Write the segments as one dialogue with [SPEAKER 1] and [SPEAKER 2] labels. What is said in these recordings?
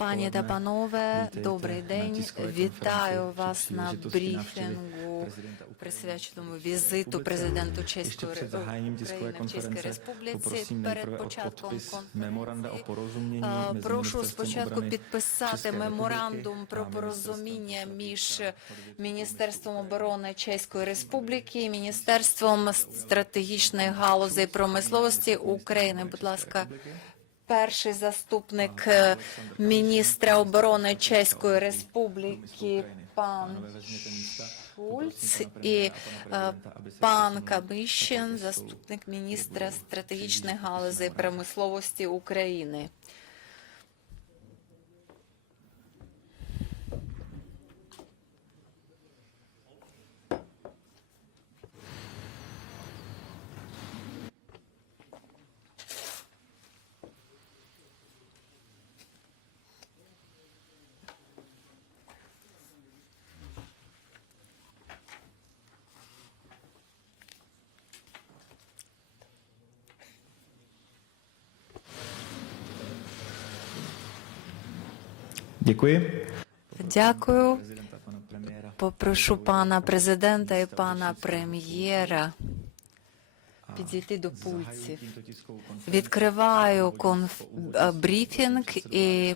[SPEAKER 1] Пані та панове, добрий день. Вітаю вас на брифінгу, присвяченому візиту президенту Чеської України в Чеській Республіці. Перед початком конференції прошу спочатку підписати меморандум про порозуміння між Міністерством оборони Чеської Республіки і Міністерством стратегічної галузі промисловості України. Будь ласка. Перший заступник е, міністра оборони Чеської Республіки пан. Шульц і
[SPEAKER 2] a pana
[SPEAKER 1] е, пан Кабищин, заступник міністра
[SPEAKER 2] стратегічних
[SPEAKER 1] стратегічної
[SPEAKER 2] přijíždět
[SPEAKER 1] промисловості України.
[SPEAKER 2] Děkuji.
[SPEAKER 1] Дякую. Попрошу пана президента і пана прем'єра підійти до пульців. Відкриваю конф... Брифінг і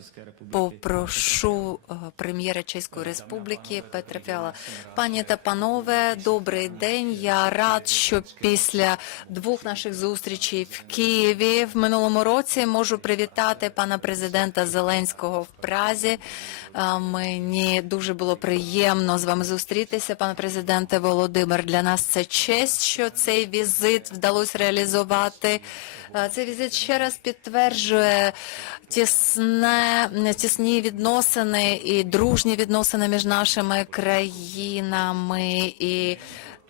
[SPEAKER 1] попрошу е, прем'єра Чеської Республіки Петра Фіала. Пані та панове, добрий день. Я рад, що після двох наших зустрічей в Києві в минулому році можу привітати пана президента Зеленського в Празі. Мені дуже було приємно з вами зустрітися, пане президенте Володимир. Для нас це честь, що цей візит вдалося реалізувати. Е, Цей візит ще раз підтверджує тісне, тісні відносини і дружні відносини між нашими країнами і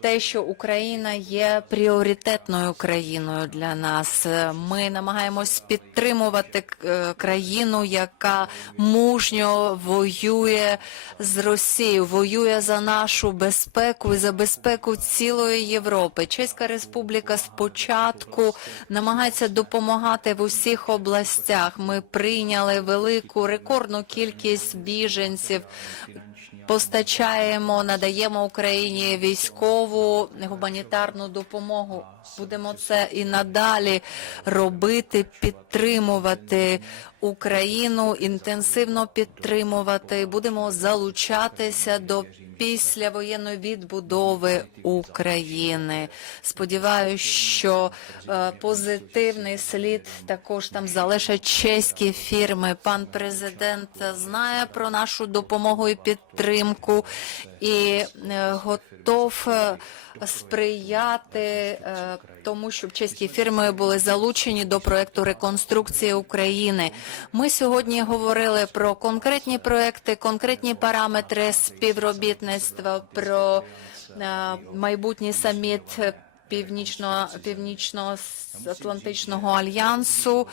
[SPEAKER 1] те, що Україна є пріоритетною країною для нас. Ми намагаємось підтримувати е, країну, яка мужньо воює з Росією, воює за нашу безпеку і за безпеку цілої Європи. Чеська республіка спочатку намагається допомагати в усіх областях. Ми прийняли велику рекордну кількість біженців. Постачаємо, надаємо Україні військову гуманітарну допомогу. Будемо це і надалі робити, підтримувати Україну, інтенсивно підтримувати. Будемо залучатися до післявоєнної відбудови України. Сподіваюсь, що е, позитивний слід також там залишать чеські фірми. Пан президент знає про нашу допомогу і підтримку і е, готов е, сприяти тому, щоб чеські фірми були залучені до проекту реконструкції України. Ми сьогодні говорили про конкретні проекти, конкретні параметри співробітництва, про е, майбутній саміт північно північно Атлантичного альянсу.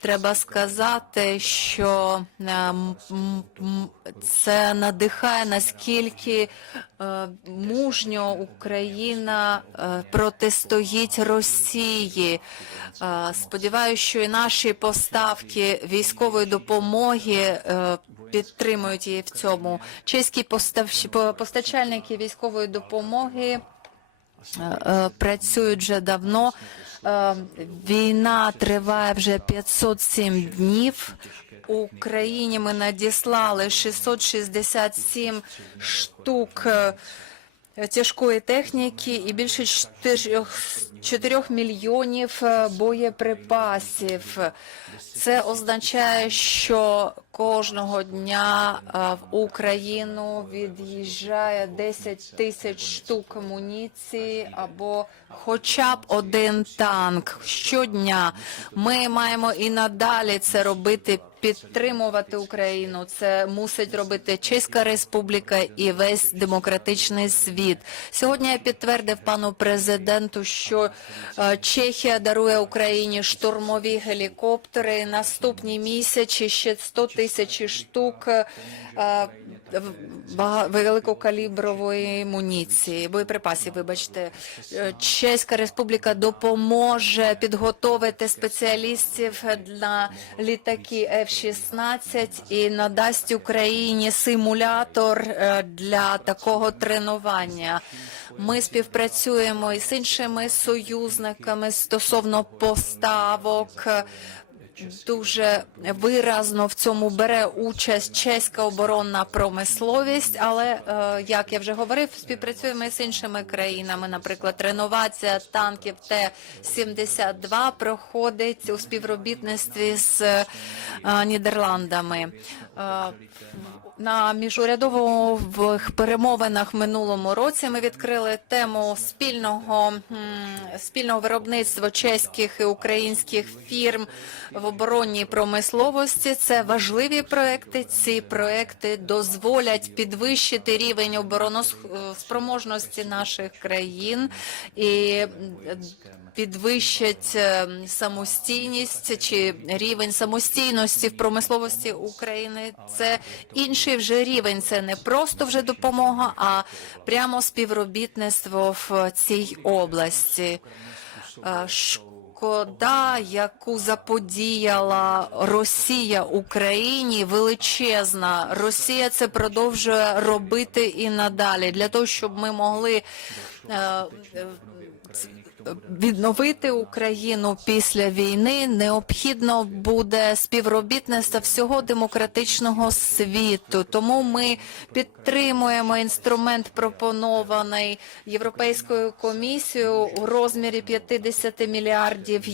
[SPEAKER 1] Треба сказати, що це надихає наскільки мужньо Україна протистоїть Росії. Е, Сподіваюся, що і наші поставки військової допомоги е, підтримують її в цьому. Чеські постачальники військової допомоги працюють вже давно. Е, Війна триває вже 507 днів. Україні ми надіслали 667 штук е, тяжкої техніки і більше 4, 4 мільйонів е, боєприпасів. Це означає, що кожного дня е, в Україну від'їжджає 10 тисяч штук амуніції або хоча б один танк щодня. Ми маємо і надалі це робити. Підтримувати Україну це мусить робити Чеська Республіка і весь демократичний світ. Сьогодні я підтвердив пану президенту, що е, Чехія дарує Україні штурмові гелікоптери. Наступні місяці ще 100 тисяч штук е, великокалібрової муніції, боєприпасів. Вибачте, Е, Чеська Республіка допоможе підготовити спеціалістів на літаки F-16 і надасть Україні симулятор е, для такого тренування. Ми співпрацюємо із іншими союзниками стосовно поставок. Дуже виразно в цьому бере участь чеська оборонна промисловість, але е, як я вже говорив, співпрацюємо з іншими країнами. Наприклад, реновація танків Т-72 проходить у співробітництві з е, Нідерландами. На міжурядових перемовинах минулому році ми відкрили тему спільного спільного виробництва чеських і українських фірм в оборонній промисловості. Це важливі проекти. Ці проекти дозволять підвищити рівень обороноспроможності наших країн і підвищать е, самостійність чи рівень самостійності в промисловості України. Це інший вже рівень. Це не просто вже допомога, а прямо співробітництво в цій області. Е, Шкода, яку заподіяла Росія Україні, величезна. Росія це продовжує робити і надалі для того, щоб ми могли е, відновити Україну після війни, необхідно буде співробітництво всього демократичного світу. Тому ми підтримуємо інструмент, пропонований Європейською комісією у розмірі 50 мільярдів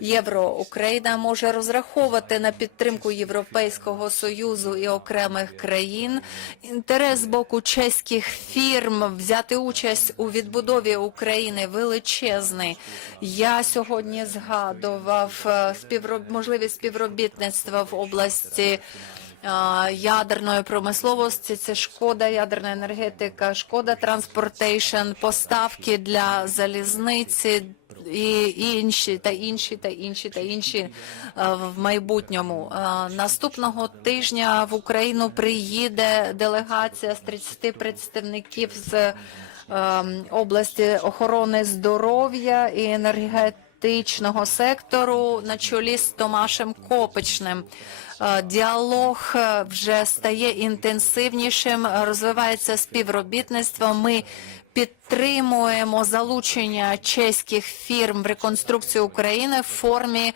[SPEAKER 1] євро. Україна може розраховувати на підтримку Європейського союзу і окремих країн. Інтерес з боку чеських фірм взяти участь у відбудові України величезний. Я сьогодні згадував е, співроб... можливість співробітництва в області. е, Ядерної промисловості це шкода, ядерна енергетика, шкода транспортейшн, поставки для залізниці і інші та інші та інші та інші е, в майбутньому. Наступного тижня в Україну приїде делегація з 30 представників з області охорони здоров'я і енергетичного сектору на чолі з Томашем Копичним. Е, Діалог е, вже стає інтенсивнішим, розвивається співробітництво. Ми підтримуємо залучення чеських фірм в реконструкцію України в формі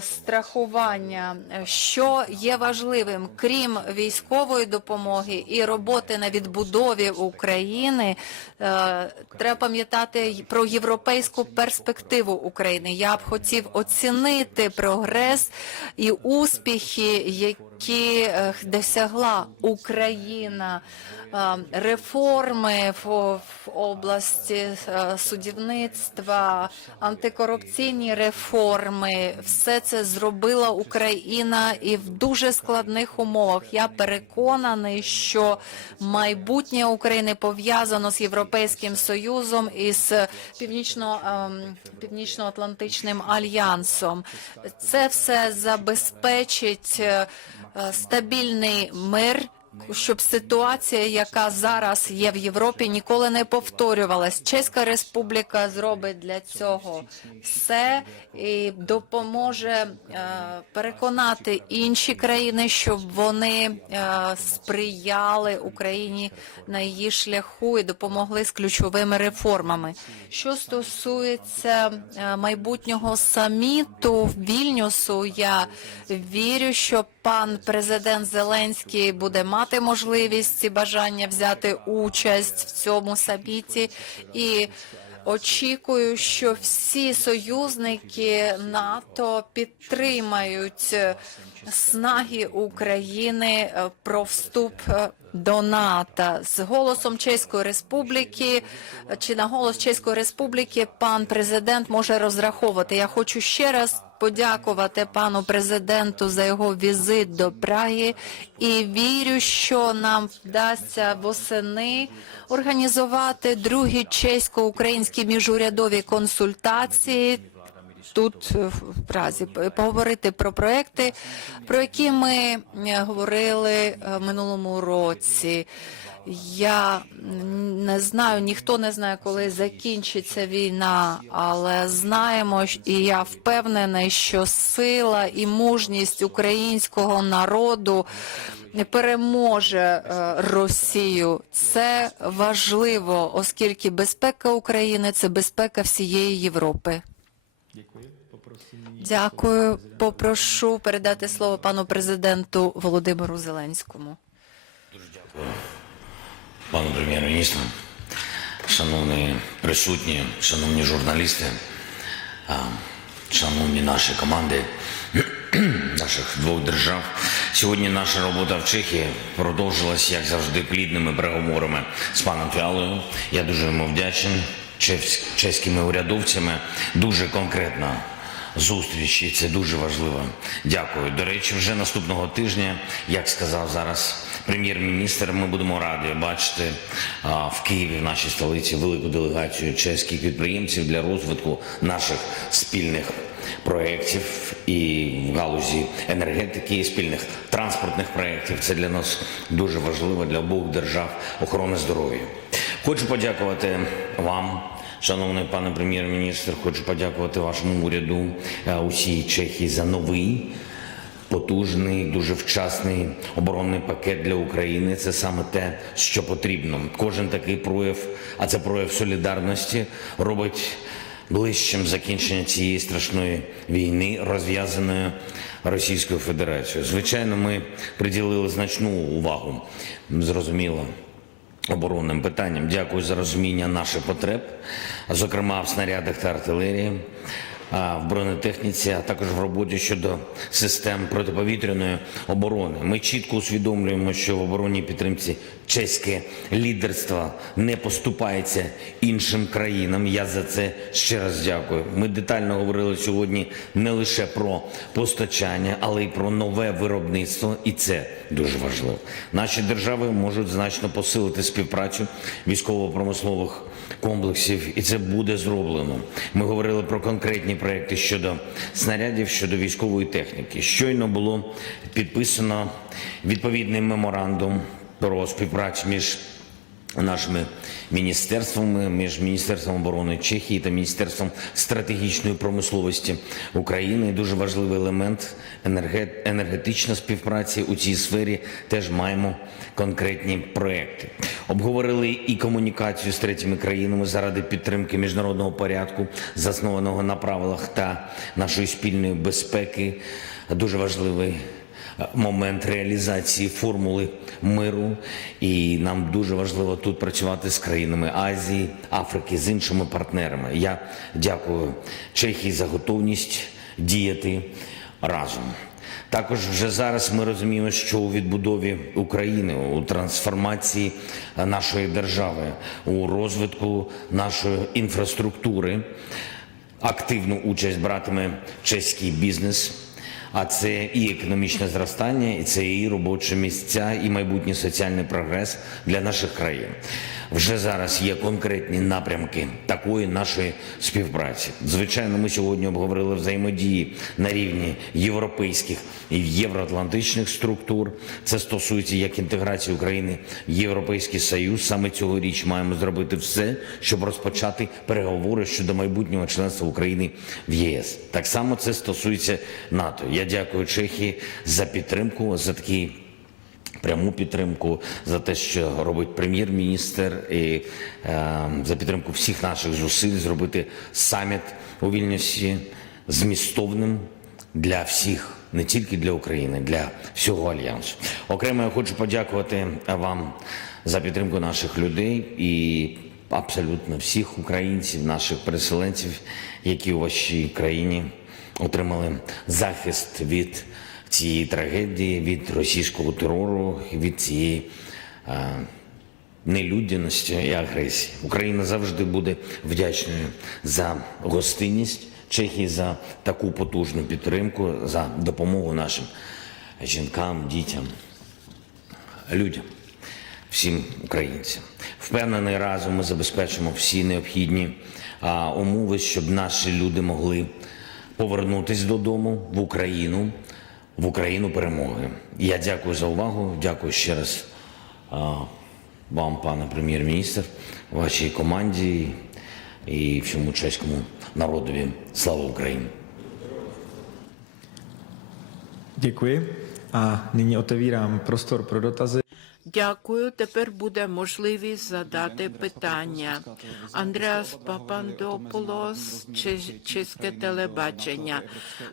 [SPEAKER 1] страхування, що є важливим, крім військової допомоги і роботи на відбудові України, е, треба пам'ятати про європейську перспективу України. Я б хотів оцінити прогрес і успіхи, які е, досягла Україна. Реформи в, області судівництва, антикорупційні реформи, все це зробила Україна і в дуже складних умовах. Я переконаний, що майбутнє України пов'язано з Європейським Союзом і з північно, ем, північно-атлантичним альянсом. Це все забезпечить е, е, стабільний мир щоб ситуація, яка зараз є в Європі, ніколи не повторювалась. Чеська республіка зробить для цього все і допоможе е, переконати інші країни, щоб вони е, сприяли Україні на її шляху і допомогли з ключовими реформами. Що стосується е, майбутнього саміту в Вільнюсу, я вірю, що пан президент Зеленський буде мати можливість і бажання взяти участь в цьому саміті і. Очікую, що всі союзники НАТО підтримають снаги України е, про вступ е, до НАТО. З голосом Чеської Республіки чи на голос Чеської Республіки пан президент може розраховувати. Я хочу ще раз подякувати пану президенту за його візит до Праги і вірю, що нам вдасться восени організувати другі чесько-українські міжурядові консультації. Тут в Празі поговорити про проекти, про які ми е, говорили е, в минулому році. Я не знаю, ніхто не знає, коли закінчиться війна, але знаємо, і я впевнений, що сила і мужність українського народу переможе е, Росію. Це важливо, оскільки безпека України це безпека всієї Європи. Дякую. Попрошу передати слово пану президенту Володимиру Зеленському.
[SPEAKER 3] Дуже дякую пану прем'єр-міністру, шановні присутні, шановні журналісти, шановні наші команди наших двох держав. Сьогодні наша робота в Чехії продовжилась, як завжди, плідними переговорами з паном Фіалою. Я дуже йому вдячний чеськими урядовцями. Дуже конкретно зустріч, і це дуже важливо. Дякую. До речі, вже наступного тижня, як сказав зараз прем'єр-міністр, ми будемо раді бачити в Києві, в нашій столиці, велику делегацію чеських підприємців для розвитку наших спільних проєктів і в галузі енергетики, і спільних транспортних проєктів. Це для нас дуже важливо для обох держав охорони здоров'я. Хочу подякувати вам. Шановний пане прем'єр-міністр, хочу подякувати вашому уряду е, усій Чехії за новий потужний, дуже вчасний оборонний пакет для України. Це саме те, що потрібно. Кожен такий прояв, а це прояв солідарності, робить ближчим закінчення цієї страшної війни, розв'язаної Російською Федерацією. Звичайно, ми приділили значну увагу, зрозуміло оборонним питанням. Дякую за розуміння наших потреб, зокрема в снарядах та артилерії, в бронетехніці, а також в роботі щодо систем протиповітряної оборони. Ми чітко усвідомлюємо, що в оборонній підтримці чеське лідерство не поступається іншим країнам. Я за це ще раз дякую. Ми детально говорили сьогодні не лише про постачання, але й про нове виробництво, і це дуже важливо. Наші держави можуть значно посилити співпрацю військово-промислових комплексів, і це буде зроблено. Ми говорили про конкретні проекти щодо снарядів, щодо військової техніки. Щойно було підписано відповідний меморандум про співпрацю між нашими міністерствами, між Міністерством оборони Чехії та Міністерством стратегічної промисловості України. Дуже важливий елемент енерге- енергетична співпраці у цій сфері. Теж маємо конкретні проекти. Обговорили і комунікацію з третіми країнами заради підтримки міжнародного порядку, заснованого на правилах та нашої спільної безпеки. Дуже важливий момент реалізації формули миру, і нам дуже важливо тут працювати з країнами Азії, Африки, з іншими партнерами. Я дякую Чехії за готовність діяти разом. Також вже зараз ми розуміємо, що у відбудові України, у трансформації нашої держави, у розвитку нашої інфраструктури активну участь братиме чеський бізнес. А це і економічне зростання, і це і робочі місця, і майбутній соціальний прогрес для наших країн. Вже зараз є конкретні напрямки такої нашої співпраці. Звичайно, ми сьогодні обговорили взаємодії на рівні європейських і євроатлантичних структур. Це стосується як інтеграції України в Європейський Союз. Саме цьогоріч маємо зробити все, щоб розпочати переговори щодо майбутнього членства України в ЄС. Так само це стосується НАТО. Я дякую Чехії за підтримку, за такий пряму підтримку за те, що робить прем'єр-міністр, і е, за підтримку всіх наших зусиль зробити саміт у Вільнюсі змістовним для всіх, не тільки для України, для всього альянсу. Окремо я хочу подякувати вам за підтримку наших людей і абсолютно всіх українців, наших переселенців, які у вашій країні отримали захист від цієї трагедії, від російського терору, від цієї е, нелюдяності і агресії. Україна завжди буде вдячною за гостинність Чехії, за таку потужну підтримку, за допомогу нашим жінкам, дітям, людям, всім українцям. Впевнений, разом ми забезпечимо всі необхідні а, умови, щоб наші люди могли повернутись додому в Україну, в Україну перемоги. Я дякую за увагу. Дякую ще раз вам, пане прем'єр-міністр, вашій команді і всьому чеському народові. Слава Україні!
[SPEAKER 2] Děkuji. A nyní otevírám prostor pro dotazy.
[SPEAKER 4] Дякую. Тепер буде можливість задати питання. Андреас Папандополос, Чес- чеське телебачення.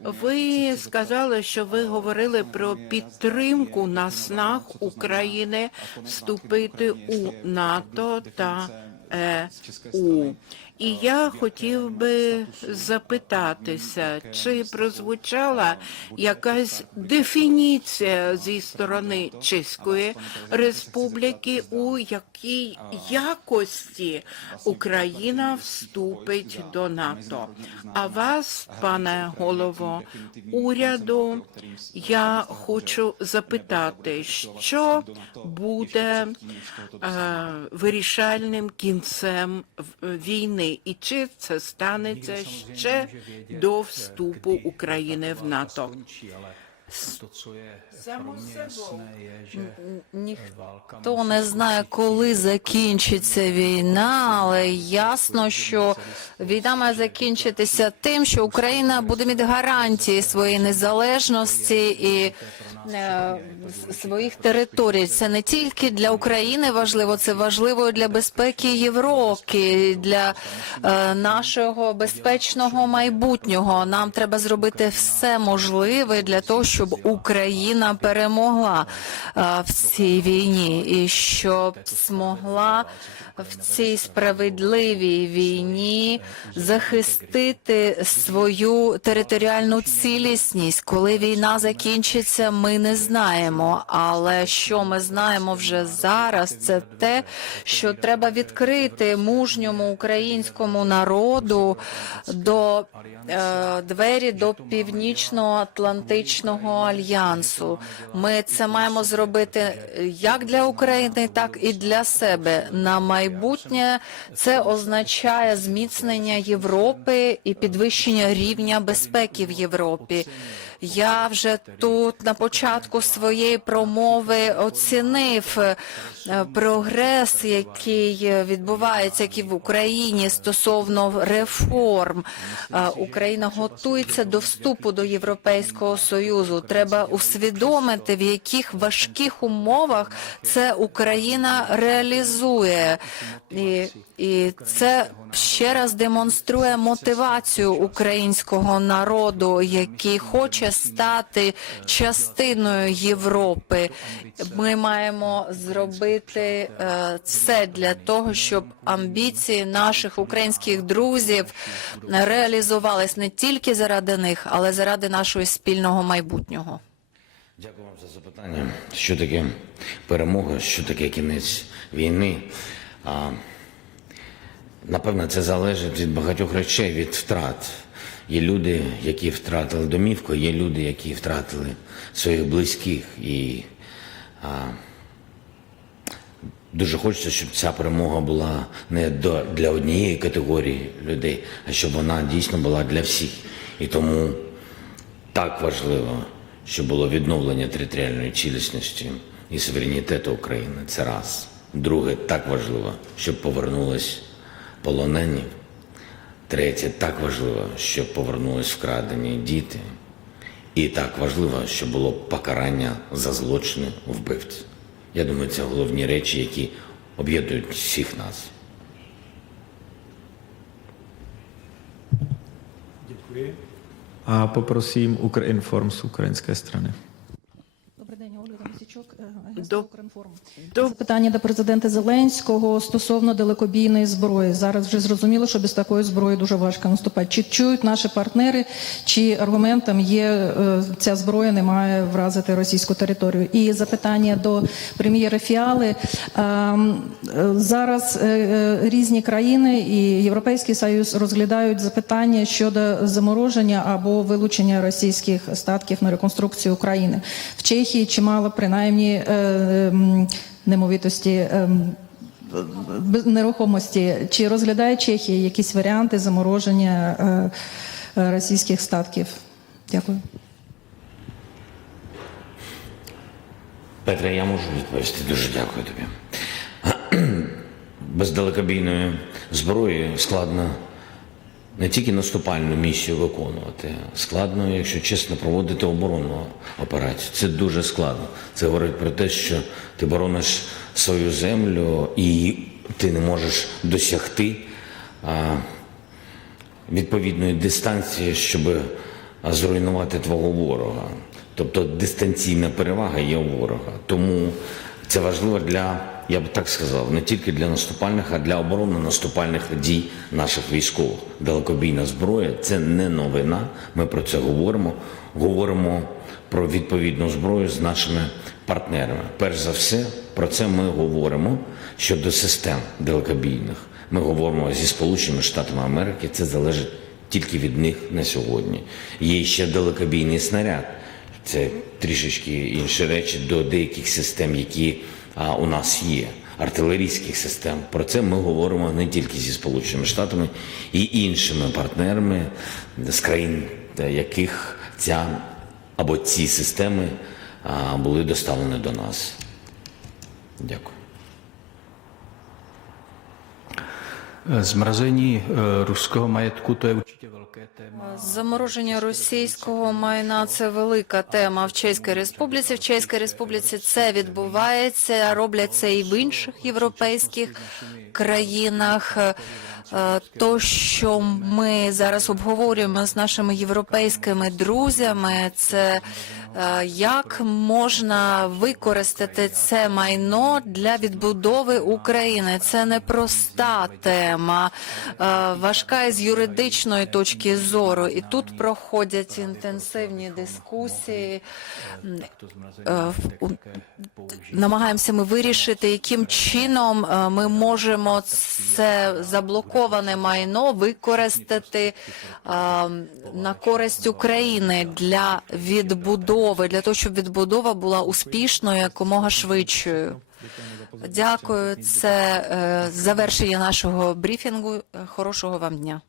[SPEAKER 4] Ви сказали, що ви говорили про підтримку на снах України вступити у НАТО та ЕУ. І я хотів би запитатися, чи прозвучала якась дефініція зі сторони Чеської Республіки, у якій якості Україна вступить до НАТО. А вас, пане голово уряду, я хочу запитати, що буде е, вирішальним кінцем в- війни, і чи це станеться ще до вступу України в НАТО?
[SPEAKER 1] Ніхто не знає, коли закінчиться війна, але ясно, що війна має закінчитися тим, що Україна буде мати гарантії своєї незалежності і своїх територій. Це не тільки для України важливо, це важливо для безпеки Європи, для е, нашого безпечного майбутнього. Нам треба зробити все можливе для того, щоб Україна перемогла е, в цій війні і щоб змогла в цій справедливій війні захистити свою територіальну цілісність. Коли війна закінчиться, ми не знаємо. Але що ми знаємо вже зараз, це те, що треба відкрити мужньому українському народу до е, двері до північно-атлантичного альянсу. Ми це маємо зробити як для України, так і для себе. На майбутнє це означає зміцнення Європи і підвищення рівня безпеки в Європі. Я вже тут на початку своєї промови оцінив е, прогрес, який відбувається як і в Україні стосовно реформ. Е, Україна готується до вступу до Європейського союзу. Треба усвідомити, в яких важких умовах це Україна реалізує, і, і це ще раз демонструє мотивацію українського народу, який хоче стати частиною Європи. Ми маємо зробити все для того, щоб амбіції наших українських друзів реалізувались не тільки заради них, але заради нашого спільного майбутнього.
[SPEAKER 3] Дякую вам за запитання. Що таке перемога, що таке кінець війни? А, напевно, це залежить від багатьох речей, від втрат. Є люди, які втратили домівку, є люди, які втратили своїх близьких. І а, дуже хочеться, щоб ця перемога була не до, для однієї категорії людей, а щоб вона дійсно була для всіх. І тому так важливо, щоб було відновлення територіальної цілісності і суверенітету України. Це раз. Друге, так важливо, щоб повернулись полонені. Третє, так важливо, щоб повернулись вкрадені діти. І так важливо, щоб було покарання за злочини вбивців. Я думаю, це головні речі, які об'єднують всіх нас.
[SPEAKER 2] Děkuji. A poprosím Ukrinform z ukrajinské strany.
[SPEAKER 5] Мосічок, е,
[SPEAKER 4] До- до-
[SPEAKER 5] Запитання до президента Зеленського стосовно далекобійної зброї. Зараз вже зрозуміло, що без такої зброї дуже важко наступати. Чи чують наші партнери, чи аргументом є е, ця зброя не має вразити російську територію? І запитання до прем'єра Фіали. Ем, е, Зараз різні країни і Європейський Союз розглядають запитання щодо замороження або вилучення російських статків на реконструкцію України. В Чехії чимало принаймні е, м, немовітості. ем, Нерухомості чи розглядає Чехія якісь варіанти замороження е, е, російських статків? Дякую.
[SPEAKER 3] Петре, я можу відповісти. Дуже дякую тобі. без далекобійної зброї складно не тільки наступальну місію виконувати, складно, якщо чесно, проводити оборонну операцію. Це дуже складно. Це говорить про те, що ти борониш свою землю і ти не можеш досягти відповідної дистанції, щоб зруйнувати твого ворога. Тобто дистанційна перевага є у ворога. Тому це важливо для, я б так сказав, не тільки для наступальних, а для оборонно-наступальних дій наших військових. Далекобійна зброя це не новина. Ми про це говоримо. Говоримо про відповідну зброю з нашими партнерами. Перш за все, про це ми говоримо щодо систем далекобійних. Ми говоримо зі Сполученими Штатами Америки. Це залежить тільки від них на сьогодні. Є ще далекобійний снаряд. Це трішечки інші речі до деяких систем, які а, у нас є, артилерійських систем. Про це ми говоримо не тільки зі Сполученими Штатами і іншими партнерами з країн, е, яких ця або ці системи були доставлені до нас. Дякую.
[SPEAKER 6] Eh, ruského majetku, to je určitě velké téma.
[SPEAKER 1] Замороження російського майна це велика тема в Чеській Республіці. В Чеській Республіці це відбувається. Роблять це і в інших європейських країнах. Е, То, що ми зараз обговорюємо з нашими європейськими друзями, це як можна використати це майно для відбудови України. Це непроста тема, е, важка із юридичної точки зору. І тут проходять інтенсивні дискусії. Е, Намагаємося ми вирішити, яким чином е, ми можемо це заблоковане майно використати е, на користь України для відбудови, для того, щоб відбудова була успішною, якомога швидшою. Дякую. Це е, завершення нашого брифінгу. Хорошого вам дня.